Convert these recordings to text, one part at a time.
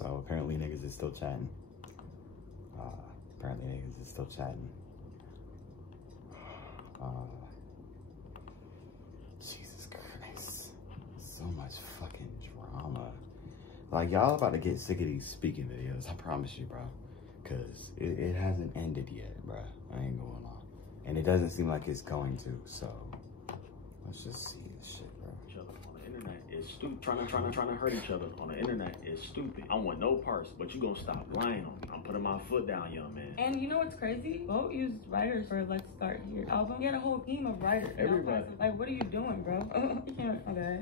So apparently niggas is still chatting. Jesus Christ. So much fucking drama. Like, y'all about to get sick of these speaking videos. I promise you, bro. Because it hasn't ended yet, bro. I ain't going on. And it doesn't seem like it's going to. So, let's just see this shit, bro. Each other on the internet is stupid. Trying to hurt each other on the internet is stupid. I want no parts, but you gonna stop lying on me. I'm putting my foot down, young man. And you know what's crazy? Boat used writers for Let's Start Here album. He had a whole team of writers. Everybody. Like, what are you doing, bro? You can't. Okay.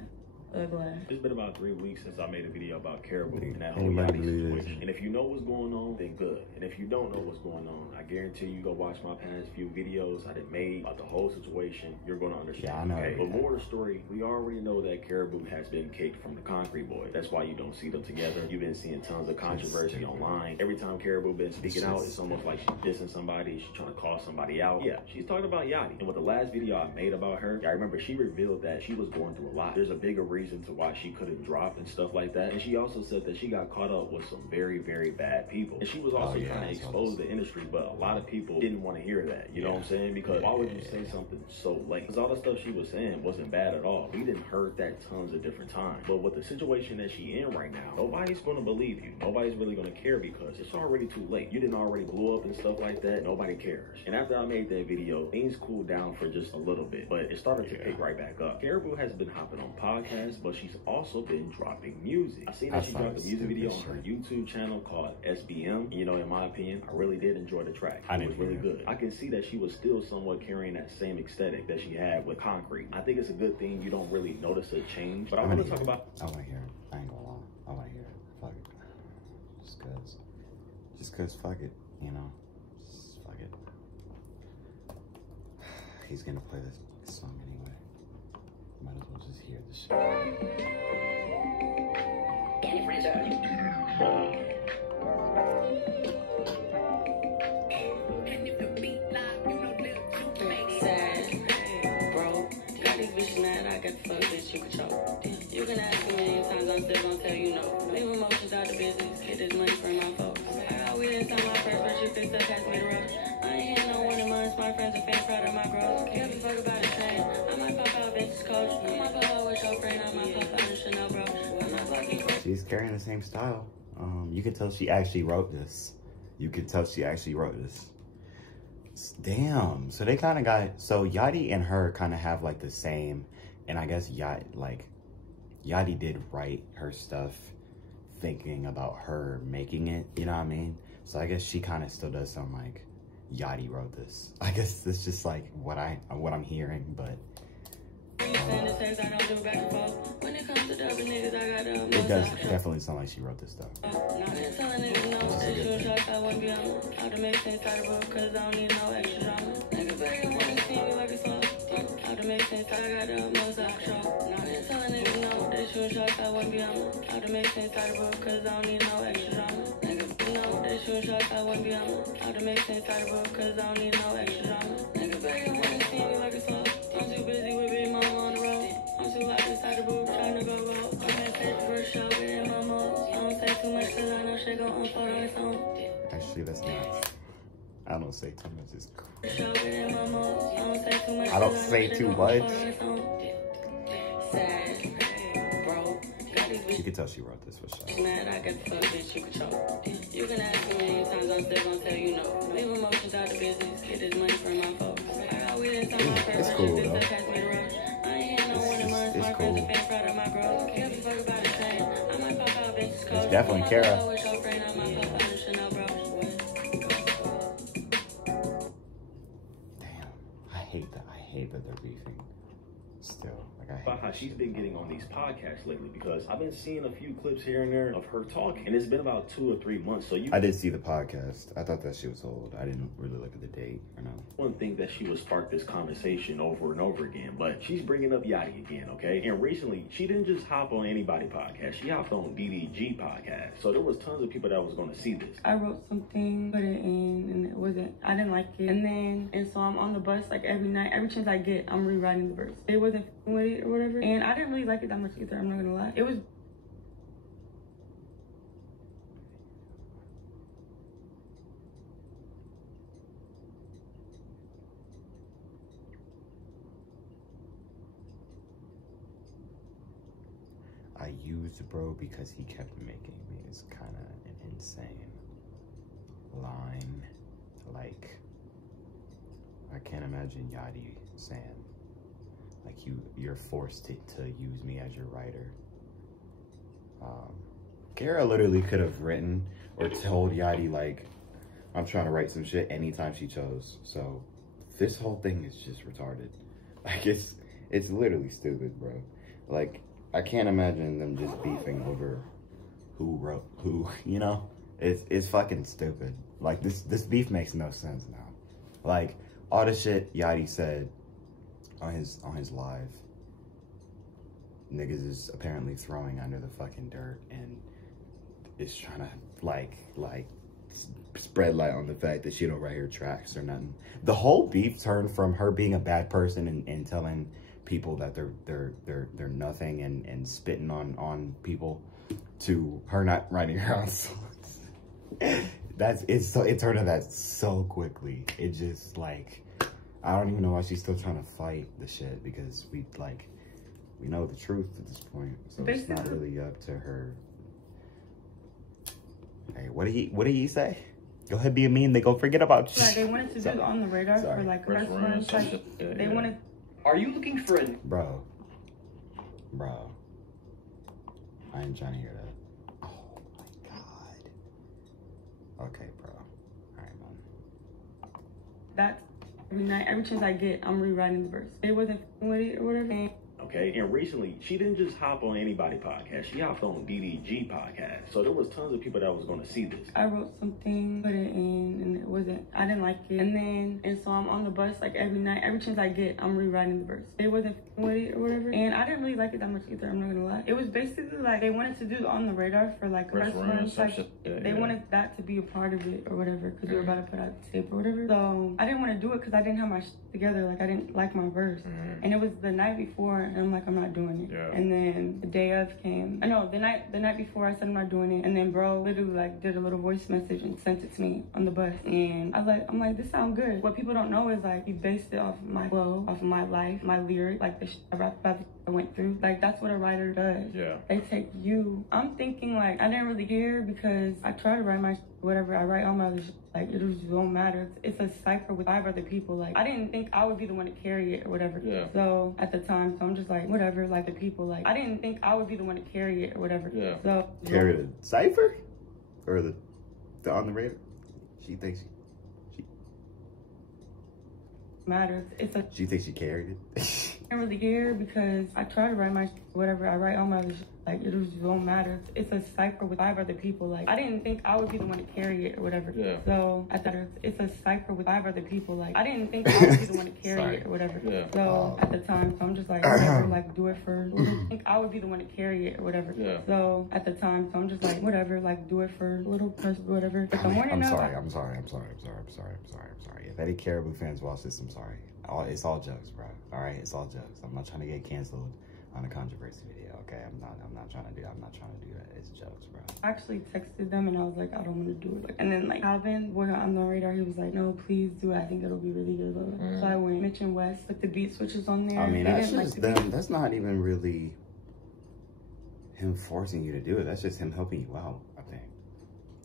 It's been about 3 weeks since I made a video about Karrahboo and that whole Yachty situation. And if you know what's going on, then good. And if you don't know what's going on, I guarantee you go watch my past few videos I done made about the whole situation. You're going to understand. Yeah, I know. Okay? But more of the story, we already know that Karrahboo has been kicked from the Concrete Boy. That's why you don't see them together. You've been seeing tons of controversy online. Every time Karrahboo been speaking out, it's almost like she's dissing somebody. She's trying to call somebody out. Yeah, she's talking about Yachty. And with the last video I made about her, I remember she revealed that she was going through a lot. There's a bigger reason to why she couldn't drop and stuff like that. And she also said that she got caught up with some very, very bad people. And she was also trying to expose the industry, but a lot of people didn't want to hear that. You know what I'm saying? Because why would you say something so late? Because all the stuff she was saying wasn't bad at all. We didn't heard that tons of different times. But with the situation that she in right now, nobody's going to believe you. Nobody's really going to care because it's already too late. You didn't already blow up and stuff like that. Nobody cares. And after I made that video, things cooled down for just a little bit, but it started to pick right back up. Karrahboo has been hopping on podcasts, but she's also been dropping music. I seen that she dropped a music video on her YouTube channel called SBM. And, you know, in my opinion, I really did enjoy the track. It was really good. I can see that she was still somewhat carrying that same aesthetic that she had with Concrete. I think it's a good thing you don't really notice a change. But I want to talk about... I want to hear it. I ain't gonna lie. I want to hear it. Fuck it. Just cause fuck it. You know? Just fuck it. He's gonna play this song anyway. Might as well just hear this shit. You can ask me a million times, I'm still gonna tell you no. Leave emotions out of business, get this money from my folks. I got weed inside my purse, but you can still catch me the rush. I ain't had no one in months, my friends are fan proud of my growth. Give a fuck about the same. I might pop out vintage coach. I might pop out with your friend, I might pop out in Chanel, bro. I'm not lucky. She's carrying the same style. You can tell she actually wrote this. Damn. So they kind of got, so Yachty and her kind of have like the same, and I guess Yachty did write her stuff thinking about her making it, you know what I mean? So I guess she kind of still does sound like Yachty wrote this. I guess it's just like what I'm hearing, but it does definitely sound like she wrote this stuff. Actually, that's not. I don't say too much. It's cool. I don't say too much. You can tell she wrote this for sure. You can ask me a million times, I'm still gonna tell you no. Leave emotions out of business, get this money from my folks. I got weed inside my purse, it's cool though. I ain't had no one in months, my friends are fan proud of my growth. Give a fuck about the same. I might pop out vintage coach. It's definitely Kara. Damn, I hate that they're beefing. Still, like about how she's been getting on these podcasts lately, because I've been seeing a few clips here and there of her talking, and it's been about 2 or 3 months. So I did see the podcast. I thought that she was old. I didn't really look at the date or no. I wouldn't think that she would spark this conversation over and over again, but she's bringing up Yachty again, okay? And recently, she didn't just hop on anybody podcast. She hopped on DDG podcast. So there was tons of people that was going to see this. I wrote something, put it in, and it wasn't, I didn't like it. And so I'm on the bus like every night, every chance I get, I'm rewriting the verse. It wasn't with it or whatever. And I didn't really like it that much either, I'm not gonna lie. It was I used bro because he kept making me. It's kind of an insane line. Like, I can't imagine Yachty saying, like, you're forced to use me as your writer. Kara literally could have written or told Yachty, like, I'm trying to write some shit anytime she chose. So this whole thing is just retarded. Like, it's literally stupid, bro. Like, I can't imagine them just beefing over who wrote who, you know? It's fucking stupid. Like, this beef makes no sense now. Like, all the shit Yachty said on his live, niggas is apparently throwing under the fucking dirt and is trying to like spread light on the fact that she don't write her tracks or nothing. The whole beef turned from her being a bad person and telling people that they're nothing and spitting on people to her not writing her own songs. It turned to that so quickly. It just, like, I don't even know why she's still trying to fight the shit, because we know the truth at this point. So it's not really up to her. Hey, what did he say? Go ahead, be a meme. They go forget about you. Like, they wanted to do on the radar for like first runs. Like, they wanted. Are you looking for a bro? I ain't trying to hear that. Oh my god. Okay, bro. All right, man. That's every night, every chance I get, I'm rewriting the verse. They wasn't with it or whatever. Okay, and recently, she didn't just hop on anybody podcast. She hopped on DDG podcast. So there was tons of people that was going to see this. I wrote something, put it in, and I didn't like it. And so I'm on the bus, like, every night, every chance I get, I'm rewriting the verse. They wasn't with it or whatever. And I didn't really like it that much either, I'm not gonna lie. It was basically like, they wanted to do on the radar for like first runs. Like, they wanted that to be a part of it or whatever, because we were about to put out the tape or whatever. So I didn't want to do it because I didn't have my shit together. Like, I didn't like my verse. And it was the night before, and I'm like, I'm not doing it. And then the day of came. The night before I said I'm not doing it, and then bro literally like did a little voice message and sent it to me on the bus. And I'm like, this sounds good. What people don't know is like, he based it off of my flow, off of my life, my lyric, like the shit I rap about, the shit I went through. Like, that's what a writer does. They take you. I'm thinking like, I didn't really care because I try to write my shit, whatever. I write all my other shit. Like, it just don't matter. It's a cipher with 5 other people. Like, I didn't think I would be the one to carry it or whatever. So at the time, so I'm just like, whatever. Like, the people, like, I didn't think I would be the one to carry it or whatever. So carry the cipher or the on the radar. She thinks she matters. She thinks she carried it. I don't really care because I try to write my whatever. I write all my other shit. Like, it just don't matter. It's a cipher with 5 other people. Like, I didn't think I would be the one to carry it or whatever. So it's a cipher with 5 other people. Like, I didn't think I would be the one to carry it or whatever. So at the time, so I'm just like, whatever, like, do it for. I didn't think I would be the one to carry it or whatever. So at the time, so I'm just like, whatever, like, do it for a little person, whatever. But the morning I'm sorry. If any Karrahboo fans watch this, I'm sorry. It's all jokes, bro. All right, it's all jokes. I'm not trying to get canceled on a controversy video, okay? I'm not trying to do that. It's jokes, bro. I actually texted them and I was like, I don't want to do it. Like, and then like Calvin, boy on the radar, he was like, no, please do it. I think it'll be really good. So I went. Mitch and West, like, the beat switches on there. I mean, that's just them. That's not even really him forcing you to do it. That's just him helping you out, I think.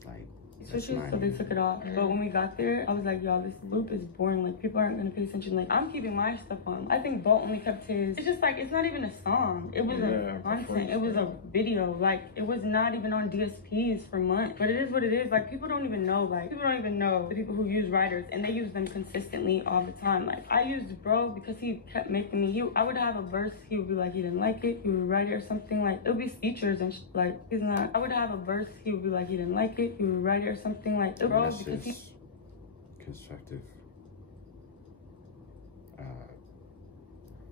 Like, switches, so they took it off. But when we got there, I was like, y'all, this loop is boring. Like, people aren't gonna pay attention. Like, I'm keeping my stuff on. I think Bolt only kept his. It's just like, it's not even a song. It was a content. It was a video. Like, it was not even on DSPs for months. But it is what it is. Like, people don't even know. Like, people don't even know the people who use writers, and they use them consistently all the time. Like, I used bro because he kept making me. I would have a verse. He would be like, he didn't like it. He would write it or something. Like, it would be features and like, he's not. I would have a verse. He would be like, he didn't like it. He would write it or something. Like, bro, because he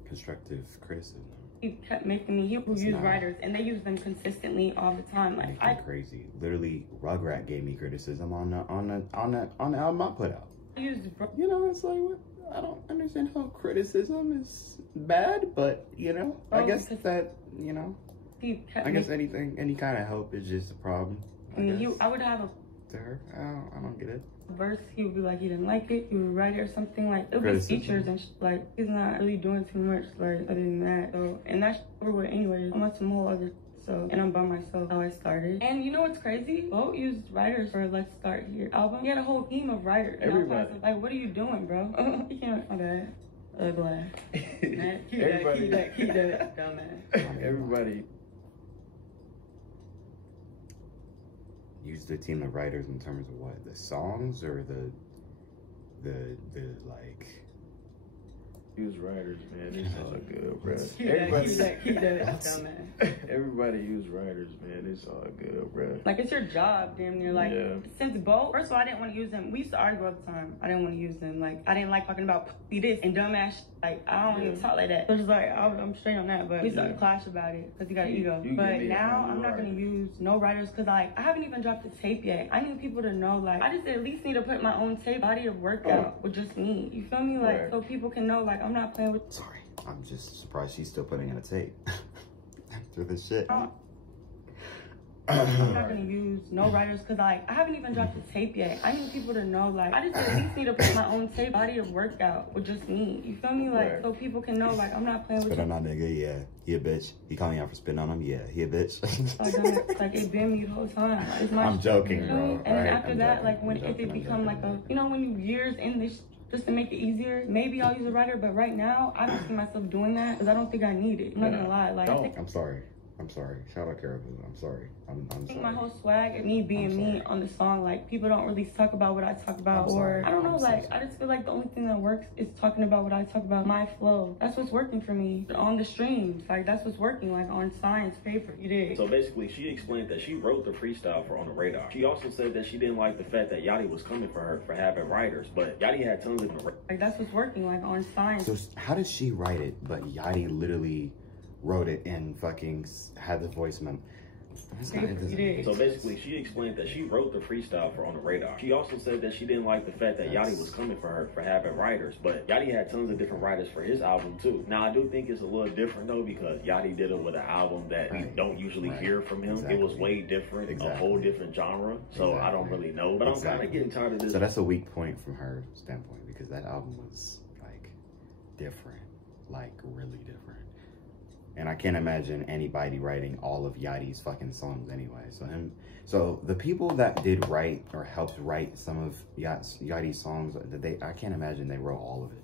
constructive criticism. He kept making me. He would use writers, and they use them consistently all the time. Like, crazy. Literally, Rugrat gave me criticism on the album I put out. I used bro. You know, it's like, what? I don't understand how criticism is bad, but you know, I guess that, you know, I guess any kind of help is just a problem. I would have a. To her, I don't get it. Verse, he would be like, he didn't like it. He would write it or something. Like, it would be features and like, he's not really doing too much like other than that. So, and that's over with anyway. I'm on some whole other. So, and I'm by myself, how I started. And you know what's crazy? Boat used writers for Let's Start Here album. He had a whole team of writers. Everybody. Like, what are you doing, bro? You can't, my bad. Ugly. Keep that, dumbass. Everybody. Use the team of writers in terms of what? The songs or the like... Use writers, man. It's all good, bro. Keep that, dumbass. Everybody use writers, man. It's all good, bro. Like, it's your job, damn near. Like, since Bo, first of all, I didn't want to use them. We used to argue all the time. I didn't want to use them. Like, I didn't like talking about this and dumbass. Like, I don't even talk like that. So it's just like, I'm straight on that. But we started to clash about it because he got an ego. But now I'm not going to use no writers because, like, I haven't even dropped the tape yet. I need people to know, like, I just at least need to put my own tape, body of work out with just me. You feel me? Like, so people can know, like, I'm not playing with... Sorry, I'm just surprised she's still putting in a tape after this shit. I'm not gonna use no writers because, like, I haven't even dropped the tape yet. I need people to know, like, I just at least need to put my own tape, body of work out with just me. You feel me? Like, so people can know, like, I'm not playing with you. Spit on that nigga, yeah. He a bitch. He calling me out for spitting on him, yeah. He a bitch. Like, it been me the whole time. It's my I'm joking, bro. And then after that, like, when if it become like a, you know, when you years in this, just to make it easier, maybe I'll use a writer, but right now, I don't see myself doing that because I don't think I need it. I'm not gonna lie. Like, I'm sorry. Shout out Karrahboo. I'm sorry. I'm I sorry. think my whole swag and me being me on the song, like, people don't really talk about what I talk about, or I don't know, like, I just feel like the only thing that works is talking about what I talk about, my flow. That's what's working for me on the streams. Like, that's what's working, like, on science paper. You did. So basically, she explained that she wrote the freestyle for On the Radar. She also said that she didn't like the fact that Yachty was coming for her for having writers, but Yachty had tons of like, that's what's working, like, on science. So how did she write it, but Yachty literally wrote it and fucking had the voice memo? So basically, she explained that she wrote the freestyle for On the Radar. She also said that she didn't like the fact that Yachty was coming for her for having writers, but Yachty had tons of different writers for his album too. Now, I do think it's a little different though because Yachty did it with an album that we don't usually hear from him. It was way different, a whole different genre. So I don't really know, but I'm kind of getting tired of this. So that's a weak point from her standpoint because that album was like different, like really different. And I can't imagine anybody writing all of Yachty's fucking songs anyway. So the people that did write or helped write some of Yachty's songs, I can't imagine they wrote all of it.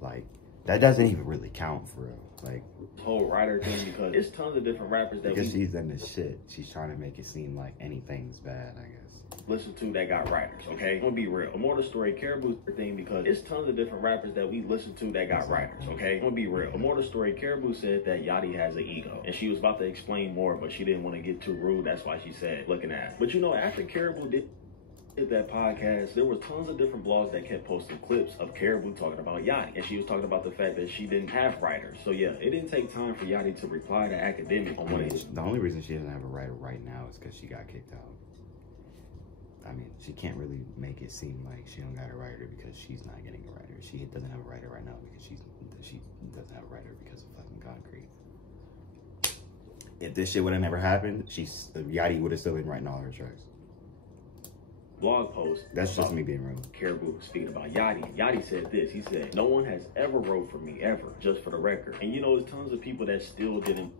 Like, that doesn't even really count for real. Like, whole writer thing because it's tons of different rappers that because she's in this shit. She's trying to make it seem like anything's bad, I guess. Listen to that got writers, okay? I'm gonna be real. The more the story, Karrahboo's thing because it's tons of different rappers that we listen to that got writers, okay? I'm gonna be real. The more the story, Karrahboo said that Yachty has an ego, and she was about to explain more, but she didn't want to get too rude. That's why she said, looking at. But you know, after Karrahboo did that podcast, there were tons of different blogs that kept posting clips of Karrahboo talking about Yachty, and she was talking about the fact that she didn't have writers. So yeah, it didn't take time for Yachty to reply to Academic on one of his. The only reason she doesn't have a writer right now is because she got kicked out. I mean, she can't really make it seem like she don't got a writer because she's not getting a writer. She doesn't have a writer right now because she doesn't have a writer because of fucking concrete. If this shit would have never happened, Yachty would have still been writing all her tracks. Blog post. That's just me being rude. Karrahboo speaking about Yachty. Yachty said this. He said, "No one has ever wrote for me ever, just for the record." And you know, there's tons of people that still didn't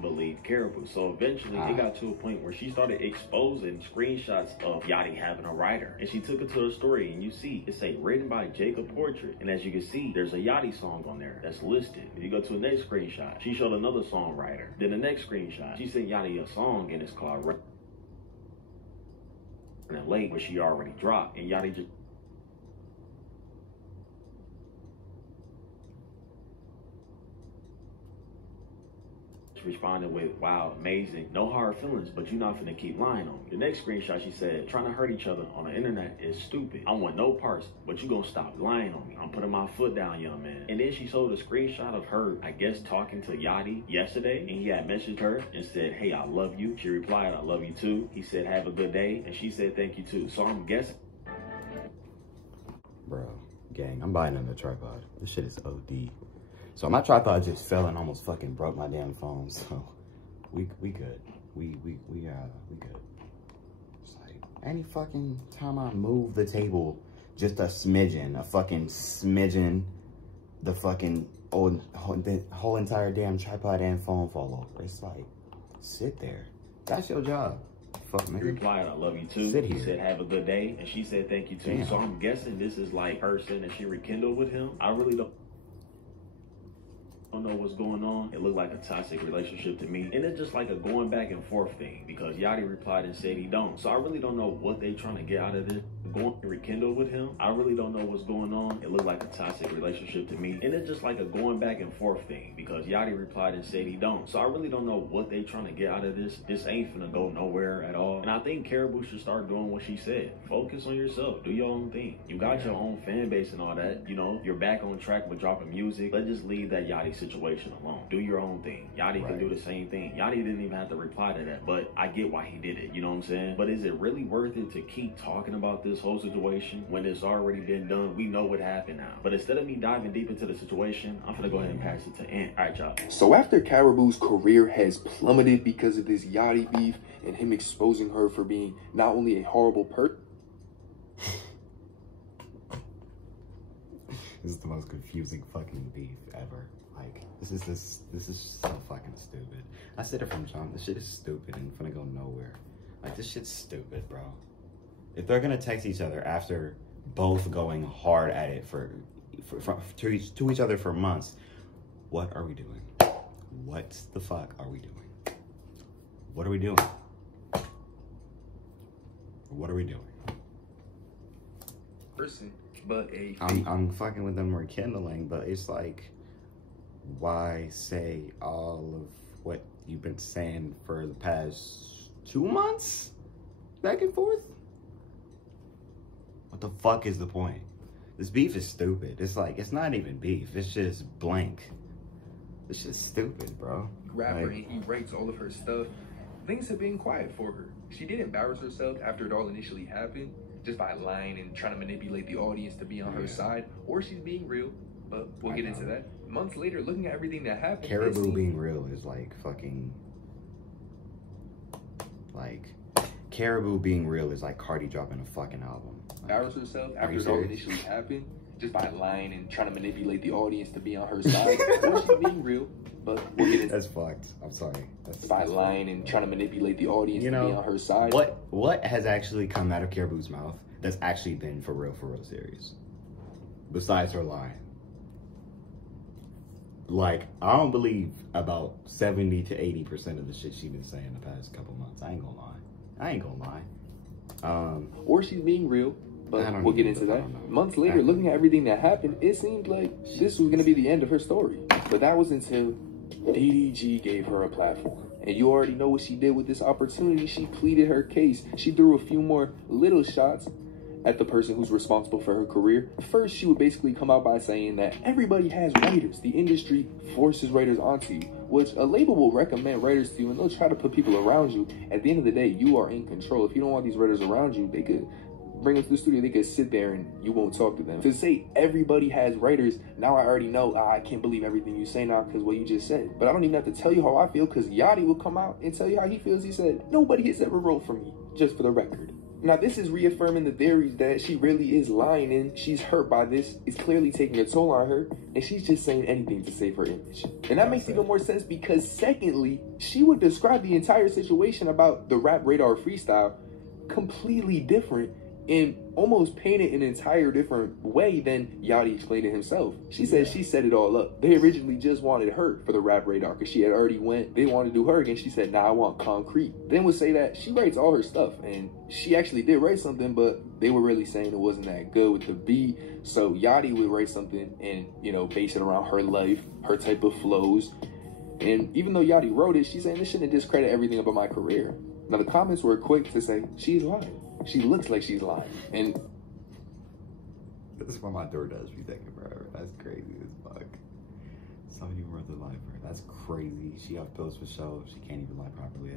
believe Karrahboo. So eventually it got to a point where she started exposing screenshots of Yachty having a writer. And she took it to her story, and you see, it say written by Jacob Portrait. And as you can see, there's a Yachty song on there that's listed. If you go to the next screenshot, she showed another songwriter. Then the next screenshot, she sent Yachty a song, and it's called Late, where she already dropped. And Yachty just responded with, "Wow, amazing. No hard feelings, but you're not finna keep lying on me." The next screenshot, she said, "Trying to hurt each other on the internet is stupid. I want no parts, but you gonna stop lying on me. I'm putting my foot down, young man." And then she showed a screenshot of her, I guess, talking to Yachty yesterday, and he had messaged her and said, "Hey, I love you." She replied, "I love you too." He said, "Have a good day." And she said, "Thank you too." So I'm guessing. Bro, gang, I'm buying another tripod. This shit is OD. So my tripod just fell and almost fucking broke my damn phone. So we good. We good. It's like any fucking time I move the table just a fucking smidgen, the fucking the whole entire damn tripod and phone fall over. It's like, Sit there. That's your job. Fuck, He nigga. replied, I love you too. Sit He here. said, have a good day. And she said, thank you too. Damn. So I'm guessing this is like person that she rekindled with him. I really don't know what's going on. It looked like a toxic relationship to me. And it's just like a going back and forth thing because Yachty replied and said he don't. So I really don't know what they trying to get out of this. Going to rekindle with him. I really don't know what's going on. It looked like a toxic relationship to me. And it's just like a going back and forth thing because Yachty replied and said he don't. So I really don't know what they trying to get out of this. This ain't finna go nowhere at all. And I think Karrahboo should start doing what she said. Focus on yourself. Do your own thing. You got your own fan base and all that. You know, you're back on track with dropping music. Let's just leave that Yachty situation alone. Do your own thing. Yachty can do the same thing. Yachty didn't even have to reply to that, but I get why he did it. You know what I'm saying? But is it really worth it to keep talking about this whole situation when it's already been done? We know what happened now. But instead of me diving deep into the situation, I'm gonna go ahead and pass it to Ant. All right, y'all. So after Karrahboo's career has plummeted because of this Yachty beef and him exposing her for being not only a horrible person. This is the most confusing fucking beef ever. Like, this is so fucking stupid. I said it from jump. This shit is stupid and finna go nowhere. Like, this shit's stupid, bro. If they're gonna text each other after both going hard at it to each other for months, what are we doing? What the fuck are we doing? What are we doing? What are we doing? Person, but a I'm fucking with them rekindling, but it's like, why say all of what you've been saying for the past 2 months? Back and forth? What the fuck is the point? This beef is stupid. It's like, it's not even beef. It's just blank. This shit's stupid, bro. rapper Like, and he writes all of her stuff. Things have been quiet for her. She did embarrass herself after it all initially happened, just by lying and trying to manipulate the audience to be on her side, or she's being real, but we'll get into that. Months later, looking at everything that happened, Karrahboo being real is like fucking, like, Karrahboo being real is like Cardi dropping a fucking album. Like, embarrass herself after you it all serious? initially happened, just by lying and trying to manipulate the audience to be on her side, or she's being real, but we'll get into that's fucked. I'm sorry. That's by lying and trying to manipulate the audience to be on her side. What has actually come out of Karrahboo's mouth that's actually been for real serious? Besides her lying. Like, I don't believe about 70 to 80% of the shit she's been saying the past couple months. I ain't gonna lie. Or she's being real, but we'll get into that. Months later, don't know. looking at everything that happened, it seemed like this was going to be the end of her story. But that was until DDG gave her a platform. And you already know what she did with this opportunity. She pleaded her case. She threw a few more little shots at the person who's responsible for her career. First, she would basically come out by saying that everybody has writers. The industry forces writers onto you, which a label will recommend writers to you, and they'll try to put people around you. At the end of the day, you are in control. If you don't want these writers around you, they could bring them to the studio, they could sit there and you won't talk to them. To say everybody has writers, now I already know, I can't believe everything you say now because what you just said. But I don't even have to tell you how I feel because Yachty will come out and tell you how he feels. He said, nobody has ever wrote for me, just for the record. Now, this is reaffirming the theories that she really is lying and she's hurt by this. It's clearly taking a toll on her and she's just saying anything to save her image. And that makes even more sense because secondly, she would describe the entire situation about the Rap Radar freestyle completely different and almost paint it an entire different way than Yachty explained it himself. She said she set it all up. They originally just wanted her for the Rap Radar because she had already went. They wanted to do her again. She said, nah, I want concrete. Then would say that she writes all her stuff. And she actually did write something, but they were really saying it wasn't that good with the beat. So Yachty would write something and, you know, base it around her life, her type of flows. And even though Yachty wrote it, she's saying this shouldn't discredit everything about my career. Now, the comments were quick to say, she's lying. She looks like she's lying. And this is why my door does be taking forever. That's crazy as fuck. Somebody wrote the lie for her. That's crazy. She off pills for show. She can't even lie properly.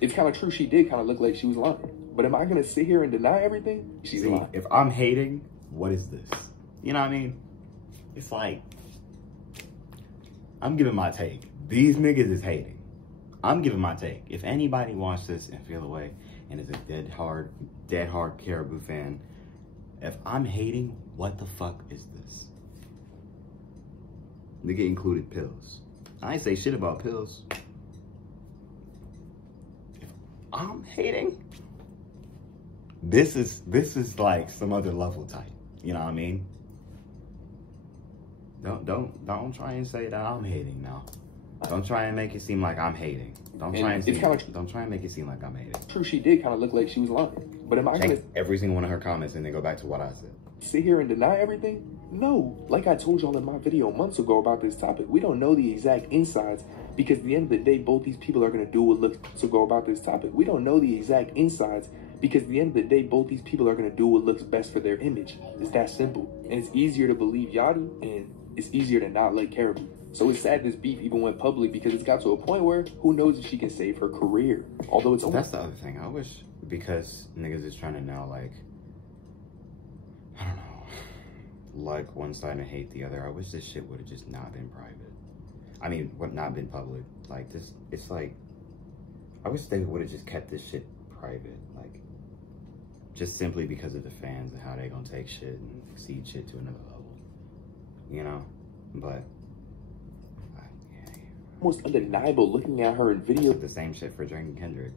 it's kind of true. She did kind of look like she was lying. But am I going to sit here and deny everything? She's lying. If I'm hating, what is this? You know what I mean? It's like, I'm giving my take. These niggas is hating. I'm giving my take. If anybody watched this and feel away and is a dead hard Karrahboo fan, if I'm hating, what the fuck is this? Nigga included pills. I ain't say shit about pills. I'm hating. This is like some other level type. You know what I mean? Don't try and say that I'm hating now. Don't try and make it seem like I'm hating. Don't try and make it seem like I'm hating. True, she did kind of look like she was lying. But am I gonna every single one of her comments and then go back to what I said? Sit here and deny everything? No. Like I told y'all in my video months ago about this topic, we don't know the exact insides because at the end of the day, both these people are gonna do what looks to go about this topic. We don't know the exact insides because at the end of the day, both these people are gonna do what looks best for their image. It's that simple. And it's easier to believe Yachty and it's easier to not like Karrahboo. So it's sad this beef even went public because it's got to a point where who knows if she can save her career. Although it's that's the other thing. I wish, because niggas is trying to now, like, I don't know, like one side and hate the other. I wish this shit would have just not been private. I mean, not been public. Like this, it's like, I wish they would have just kept this shit private. Like, just simply because of the fans and how they gonna take shit and exceed shit to another level. You know? But almost undeniable looking at her in video. The same shit for Drake and Kendrick.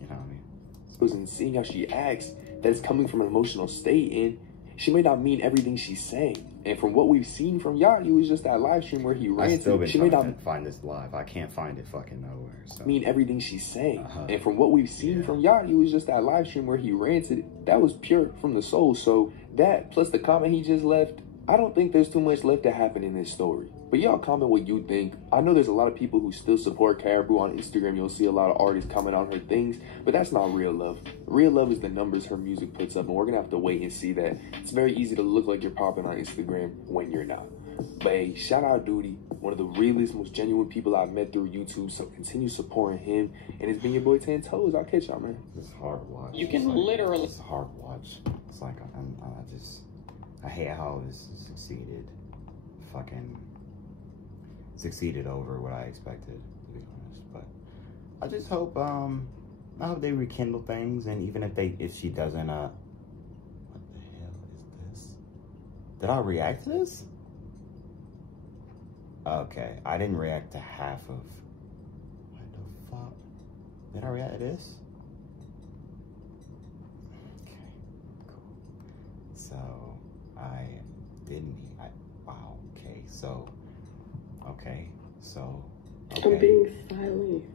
You know what I mean? And seeing how she acts, that it's coming from an emotional state, and she may not mean everything she's saying. And from what we've seen from Yachty, it was just that live stream where he ranted. I still been trying to find this live. I can't find it fucking nowhere. So. Mean everything she's saying. And from what we've seen from Yachty, it was just that live stream where he ranted. That was pure from the soul. So that plus the comment he just left, I don't think there's too much left to happen in this story. But y'all comment what you think. I know there's a lot of people who still support Karrahboo on Instagram. You'll see a lot of artists comment on her things, but that's not real love. Real love is the numbers her music puts up, and we're gonna have to wait and see that. It's very easy to look like you're popping on Instagram when you're not. But hey, shout out Duty, one of the realest, most genuine people I've met through YouTube, so continue supporting him. And it's been your boy 10 Toes. I'll catch y'all, man. It's hard watch. You can literally... It's hard watch. It's like, I hate how this succeeded. Succeeded over what I expected, to be honest. But I just hope I hope they rekindle things, and even if she doesn't what the hell is this? Did I react to this? Okay, I didn't react to half of what the fuck? Did I react to this? Okay, cool. So I didn't wow, okay, so okay. I'm being silenced.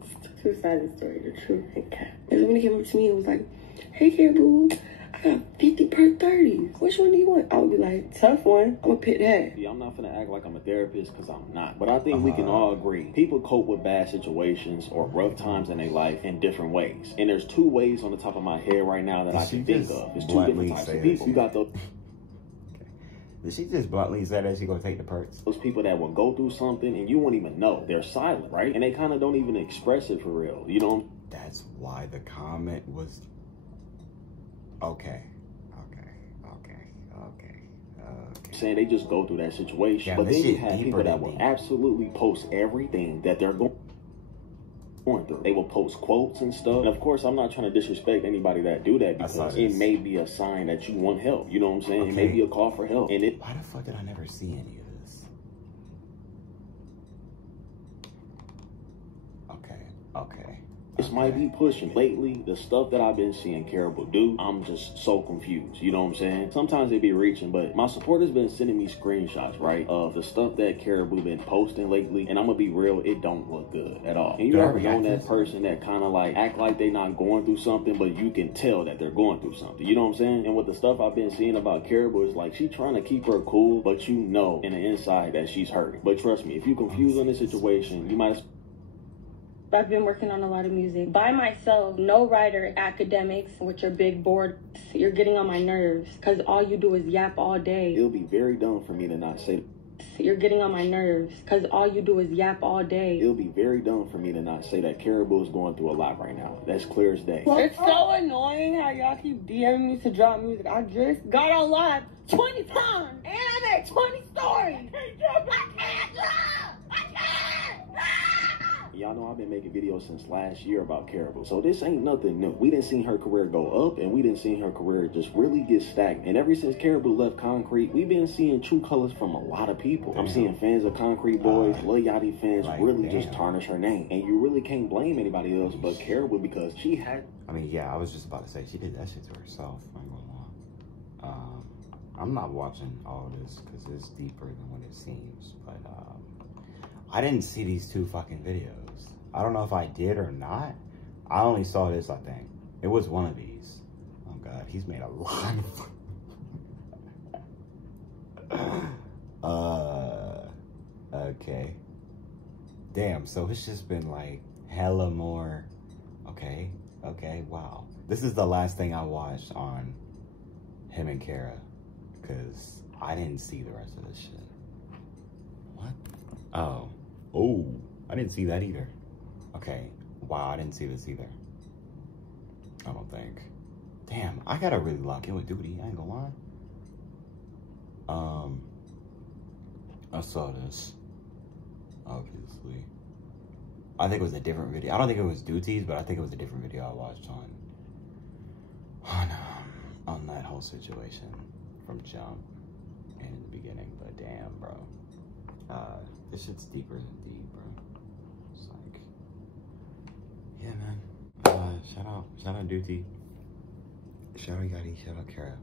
Too silent story, the truth ain't cap. And then when he came up to me, it was like, hey, Karrahboo, I got 50 per 30s. Which one do you want? I would be like, tough one. I'm gonna pick that. Yeah, I'm not gonna act like I'm a therapist because I'm not. But I think we can all agree. People cope with bad situations or rough times in their life in different ways. And there's two ways on the top of my head right now that I can think of. There's two different types of people. You got those... Did she just bluntly say that she gonna take the perks? Those people that will go through something and you won't even know. They're silent, right? And they kind of don't even express it for real. You know? That's why the comment was... Okay. Saying they just go through that situation. But then you have people that will absolutely post everything that they're going through. They will post quotes and stuff. And of course, I'm not trying to disrespect anybody that do that because it may be a sign that you want help. You know what I'm saying? Okay. It may be a call for help. And why the fuck did I never see any of this? Okay. This might be pushing. Lately, the stuff that I've been seeing Karrahboo do, I'm just so confused. You know what I'm saying? Sometimes they be reaching, but my supporters been sending me screenshots, right, of the stuff that Karrahboo been posting lately, and I'm gonna be real, it don't look good at all. And you ever known that person that kind of like act like they not going through something, but you can tell that they're going through something. You know what I'm saying? And with the stuff I've been seeing about Karrahboo is like she trying to keep her cool, but you know in the inside that she's hurting. But trust me, if you confused on this situation, you might. I've been working on a lot of music by myself, no writer, academics, with your big board. You're getting on my nerves because all you do is yap all day. It'll be very dumb for me to not say. You're getting on my nerves because all you do is yap all day. It'll be very dumb for me to not say that Karrahboo is going through a lot right now. That's clear as day. It's so annoying how y'all keep DMing me to drop music. I just got on live 20 times and I made 20 stories. I can't drop. Y'all know I've been making videos since last year about Karrahboo, so this ain't nothing new. We didn't see her career go up, and we didn't see her career just really get stagnant. And ever since Karrahboo left Concrete, we've been seeing true colors from a lot of people. I'm seeing fans of Concrete Boys, Lil Yachty fans really just tarnish her name. And you really can't blame anybody else but Karrahboo because she had... I mean, yeah, I was just about to say, she did that shit to herself. I ain't gonna lie. I'm not watching all this because it's deeper than what it seems, but I didn't see these two fucking videos. I don't know if I did or not. I only saw this, I think. It was one of these. Oh God, he's made a lot of okay. Damn, so it's just been like hella more. Okay, wow. This is the last thing I watched on him and Kara, because I didn't see the rest of this shit. What? Oh, I didn't see that either. Okay, wow, I didn't see this either. I don't think. Damn, I gotta really lock in with Duty, I ain't gonna lie. I saw this, obviously. I think it was a different video. I don't think it was Duty's, but I think it was a different video I watched on that whole situation from jump and in the beginning. But damn, bro, this shit's deeper than deep, bro. It's like, yeah, man. Shout out Duty. Shout out Yachty. Shout out Kara.